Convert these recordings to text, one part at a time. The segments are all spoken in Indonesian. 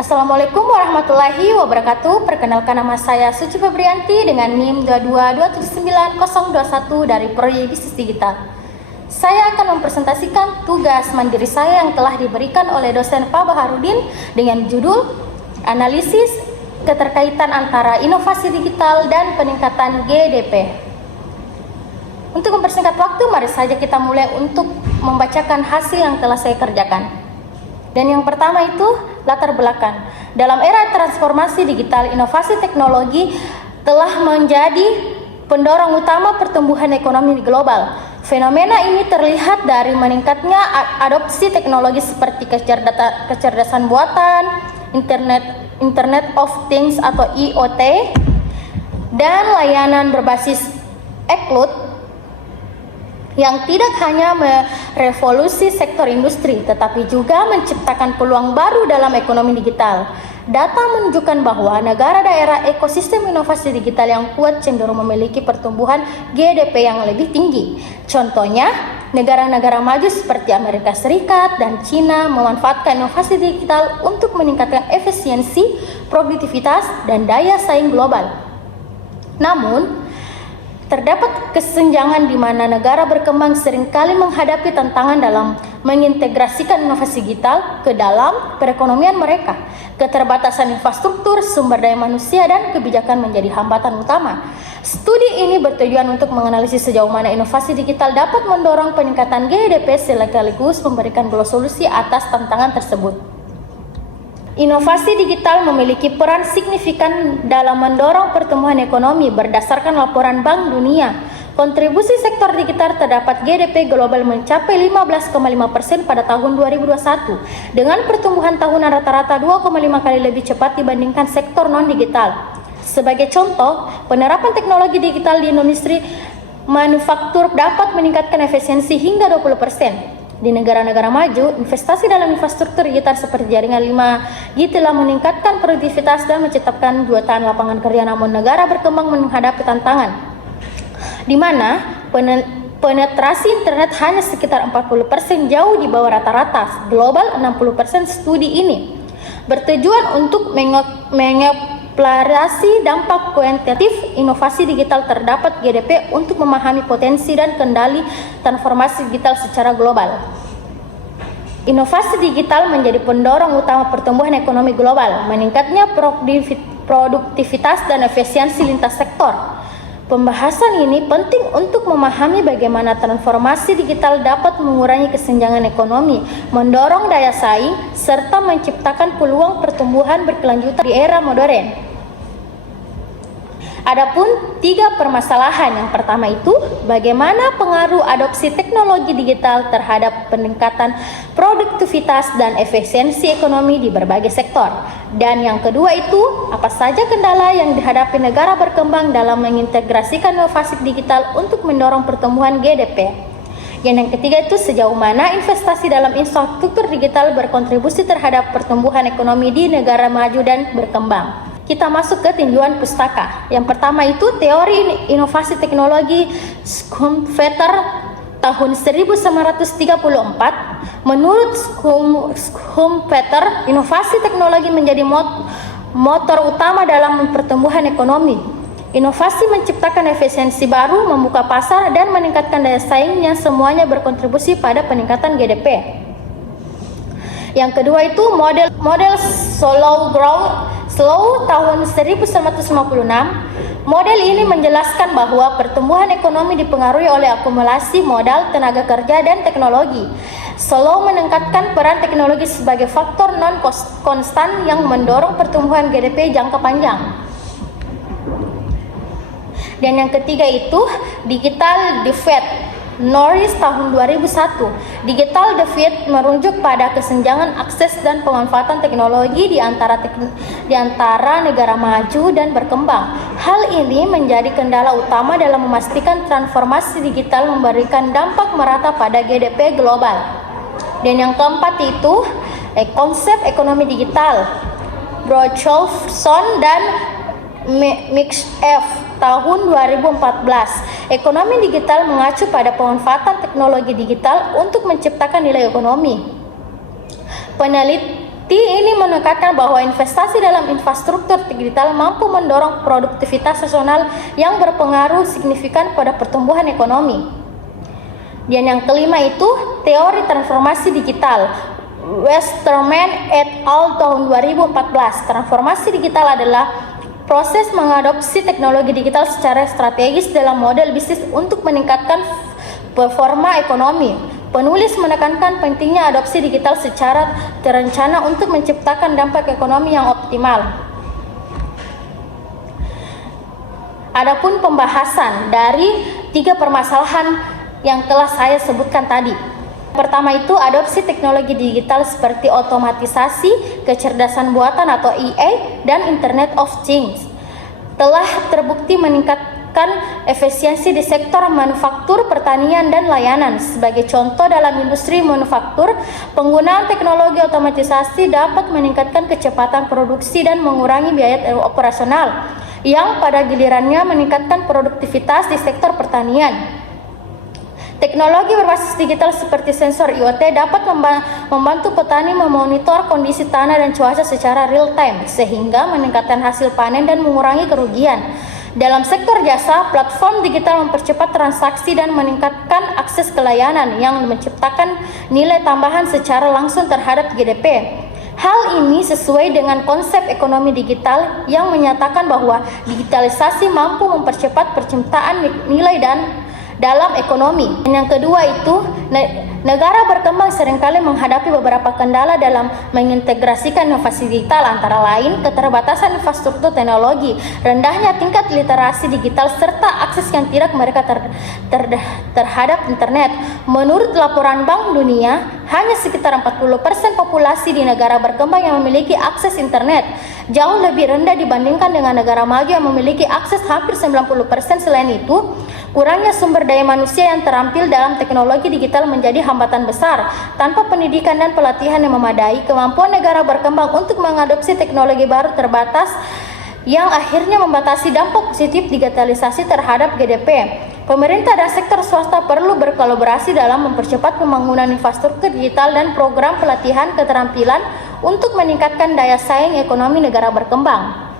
Assalamualaikum warahmatullahi wabarakatuh. Perkenalkan, nama saya Suci Febrianti dengan NIM 222790021 dari Prodi Bisnis Digital. Saya akan mempresentasikan tugas mandiri saya yang telah diberikan oleh dosen Pak Baharudin dengan judul Analisis Keterkaitan Antara Inovasi Digital dan Peningkatan GDP. Untuk mempersingkat waktu, mari saja kita mulai untuk membacakan hasil yang telah saya kerjakan. Dan yang pertama itu latar belakang. Dalam era transformasi digital, inovasi teknologi telah menjadi pendorong utama pertumbuhan ekonomi global. Fenomena ini terlihat dari meningkatnya adopsi teknologi seperti kecerdasan buatan, Internet of Things atau IoT, dan layanan berbasis cloud yang tidak hanya merevolusi sektor industri, tetapi juga menciptakan peluang baru dalam ekonomi digital. Data menunjukkan bahwa negara daerah ekosistem inovasi digital yang kuat cenderung memiliki pertumbuhan GDP yang lebih tinggi. Contohnya, negara-negara maju seperti Amerika Serikat dan Cina memanfaatkan inovasi digital untuk meningkatkan efisiensi, produktivitas, dan daya saing global. Namun, terdapat kesenjangan di mana negara berkembang seringkali menghadapi tantangan dalam mengintegrasikan inovasi digital ke dalam perekonomian mereka. Keterbatasan infrastruktur, sumber daya manusia, dan kebijakan menjadi hambatan utama. Studi ini bertujuan untuk menganalisis sejauh mana inovasi digital dapat mendorong peningkatan GDP sekaligus memberikan solusi atas tantangan tersebut. Inovasi digital memiliki peran signifikan dalam mendorong pertumbuhan ekonomi berdasarkan laporan Bank Dunia. Kontribusi sektor digital terdapat GDP global mencapai 15,5% pada tahun 2021 dengan pertumbuhan tahunan rata-rata 2,5 kali lebih cepat dibandingkan sektor non-digital. Sebagai contoh, penerapan teknologi digital di industri manufaktur dapat meningkatkan efisiensi hingga 20%. Di negara-negara maju, investasi dalam infrastruktur digital seperti jaringan 5G telah meningkatkan produktivitas dan menciptakan jutaan lapangan kerja, namun negara berkembang menghadapi tantangan di mana penetrasi internet hanya sekitar 40%, jauh di bawah rata-rata global 60%. Studi ini bertujuan untuk mengeksplorasi dampak kuantitatif inovasi digital terdapat GDP untuk memahami potensi dan kendali transformasi digital secara global. Inovasi digital menjadi pendorong utama pertumbuhan ekonomi global, meningkatnya produktivitas dan efisiensi lintas sektor. Pembahasan ini penting untuk memahami bagaimana transformasi digital dapat mengurangi kesenjangan ekonomi, mendorong daya saing, serta menciptakan peluang pertumbuhan berkelanjutan di era modern. Adapun 3 permasalahan. Yang pertama itu, bagaimana pengaruh adopsi teknologi digital terhadap peningkatan produktivitas dan efisiensi ekonomi di berbagai sektor. Dan yang kedua itu, apa saja kendala yang dihadapi negara berkembang dalam mengintegrasikan inovasi digital untuk mendorong pertumbuhan GDP. Yang ketiga itu, sejauh mana investasi dalam infrastruktur digital berkontribusi terhadap pertumbuhan ekonomi di negara maju dan berkembang. Kita masuk ke tinjauan pustaka. Yang pertama itu teori inovasi teknologi Schumpeter tahun 1934. Menurut Schumpeter, inovasi teknologi menjadi motor utama dalam pertumbuhan ekonomi. Inovasi menciptakan efisiensi baru, membuka pasar, dan meningkatkan daya saingnya, semuanya berkontribusi pada peningkatan GDP. Yang kedua itu model Slow tahun 1956. Model ini menjelaskan bahwa pertumbuhan ekonomi dipengaruhi oleh akumulasi modal, tenaga kerja, dan teknologi. Slow menekankan peran teknologi sebagai faktor non-konstan yang mendorong pertumbuhan GDP jangka panjang. Dan yang ketiga itu digital divide. Norris tahun 2001. Digital divide merujuk pada kesenjangan akses dan pemanfaatan teknologi di antara negara maju dan berkembang. Hal ini menjadi kendala utama dalam memastikan transformasi digital memberikan dampak merata pada GDP global. Dan yang keempat itu konsep ekonomi digital. Brocholson dan McF tahun 2014. Ekonomi digital mengacu pada pemanfaatan teknologi digital untuk menciptakan nilai ekonomi. Bukti ini menekankan bahwa investasi dalam infrastruktur digital mampu mendorong produktivitas nasional yang berpengaruh signifikan pada pertumbuhan ekonomi. Dan yang kelima itu teori transformasi digital. Westerman et al. Tahun 2014. Transformasi digital adalah proses mengadopsi teknologi digital secara strategis dalam model bisnis untuk meningkatkan performa ekonomi. Penulis menekankan pentingnya adopsi digital secara terencana untuk menciptakan dampak ekonomi yang optimal. Adapun pembahasan dari 3 permasalahan yang telah saya sebutkan tadi. Pertama itu adopsi teknologi digital seperti otomatisasi, kecerdasan buatan atau AI, dan Internet of Things telah terbukti meningkatkan efisiensi di sektor manufaktur, pertanian, dan layanan. Sebagai contoh dalam industri manufaktur, penggunaan teknologi otomatisasi dapat meningkatkan kecepatan produksi dan mengurangi biaya operasional, yang pada gilirannya meningkatkan produktivitas di sektor pertanian. Teknologi berbasis digital seperti sensor IoT dapat membantu petani memonitor kondisi tanah dan cuaca secara real time, sehingga meningkatkan hasil panen dan mengurangi kerugian. Dalam sektor jasa, platform digital mempercepat transaksi dan meningkatkan akses ke layanan yang menciptakan nilai tambahan secara langsung terhadap GDP. Hal ini sesuai dengan konsep ekonomi digital yang menyatakan bahwa digitalisasi mampu mempercepat penciptaan nilai dan dalam ekonomi. Dan yang kedua itu, negara berkembang seringkali menghadapi beberapa kendala dalam mengintegrasikan inovasi digital, antara lain keterbatasan infrastruktur teknologi, rendahnya tingkat literasi digital, serta akses yang tidak mereka terhadap internet. Menurut laporan Bank Dunia, hanya sekitar 40% populasi di negara berkembang yang memiliki akses internet, jauh lebih rendah dibandingkan dengan negara maju yang memiliki akses hampir 90%. Selain itu, kurangnya sumber daya manusia yang terampil dalam teknologi digital menjadi hambatan besar. Tanpa pendidikan dan pelatihan yang memadai, kemampuan negara berkembang untuk mengadopsi teknologi baru terbatas, yang akhirnya membatasi dampak positif digitalisasi terhadap GDP. Pemerintah dan sektor swasta perlu berkolaborasi dalam mempercepat pembangunan infrastruktur digital dan program pelatihan keterampilan untuk meningkatkan daya saing ekonomi negara berkembang.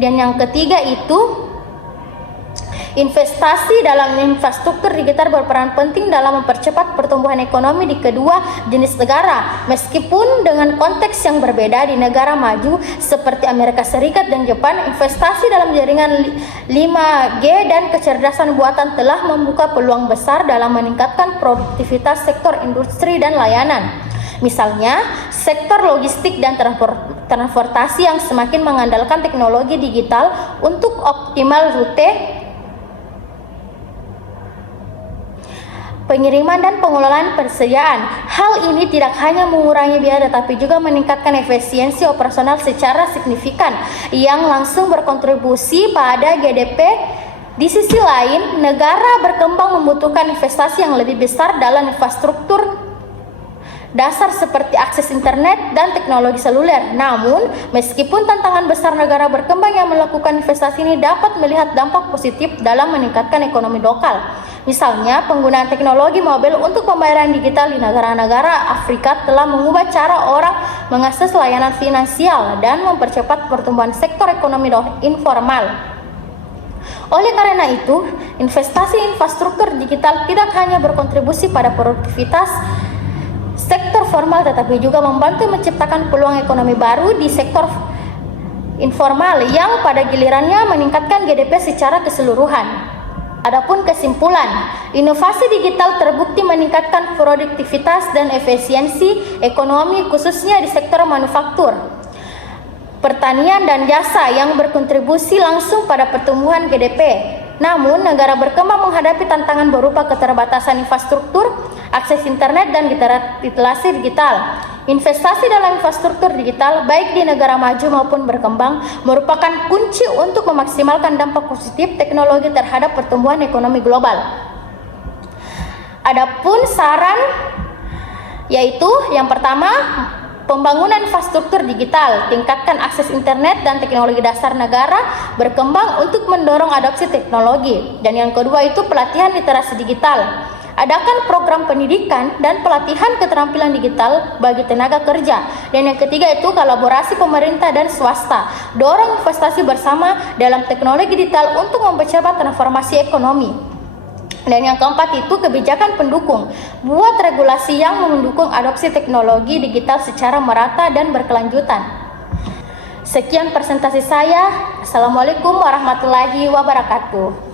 Dan yang ketiga itu, investasi dalam infrastruktur digital berperan penting dalam mempercepat pertumbuhan ekonomi di kedua jenis negara. Meskipun dengan konteks yang berbeda, di negara maju seperti Amerika Serikat dan Jepang, investasi dalam jaringan 5G dan kecerdasan buatan telah membuka peluang besar dalam meningkatkan produktivitas sektor industri dan layanan. Misalnya, sektor logistik dan transportasi yang semakin mengandalkan teknologi digital untuk optimal rute, pengiriman, dan pengelolaan persediaan. Hal ini tidak hanya mengurangi biaya tetapi juga meningkatkan efisiensi operasional secara signifikan yang langsung berkontribusi pada GDP. Di sisi lain, negara berkembang membutuhkan investasi yang lebih besar dalam infrastruktur dasar seperti akses internet dan teknologi seluler. Namun, meskipun tantangan besar, negara berkembang yang melakukan investasi ini dapat melihat dampak positif dalam meningkatkan ekonomi lokal. Misalnya, penggunaan teknologi mobil untuk pembayaran digital di negara-negara Afrika telah mengubah cara orang mengakses layanan finansial dan mempercepat pertumbuhan sektor ekonomi informal. Oleh karena itu, investasi infrastruktur digital tidak hanya berkontribusi pada produktivitas sektor formal tetapi juga membantu menciptakan peluang ekonomi baru di sektor informal yang pada gilirannya meningkatkan GDP secara keseluruhan. Adapun kesimpulan, inovasi digital terbukti meningkatkan produktivitas dan efisiensi ekonomi khususnya di sektor manufaktur, pertanian, dan jasa yang berkontribusi langsung pada pertumbuhan GDP. Namun, negara berkembang menghadapi tantangan berupa keterbatasan infrastruktur, akses internet, dan literasi digital. Investasi dalam infrastruktur digital, baik di negara maju maupun berkembang, merupakan kunci untuk memaksimalkan dampak positif teknologi terhadap pertumbuhan ekonomi global. Adapun saran, yaitu yang pertama, pembangunan infrastruktur digital, tingkatkan akses internet dan teknologi dasar negara berkembang untuk mendorong adopsi teknologi. Dan yang kedua itu pelatihan literasi digital. Adakan program pendidikan dan pelatihan keterampilan digital bagi tenaga kerja. Dan yang ketiga itu kolaborasi pemerintah dan swasta. Dorong investasi bersama dalam teknologi digital untuk mempercepat transformasi ekonomi. Dan yang keempat itu kebijakan pendukung. Buat regulasi yang mendukung adopsi teknologi digital secara merata dan berkelanjutan. Sekian presentasi saya. Assalamualaikum warahmatullahi wabarakatuh.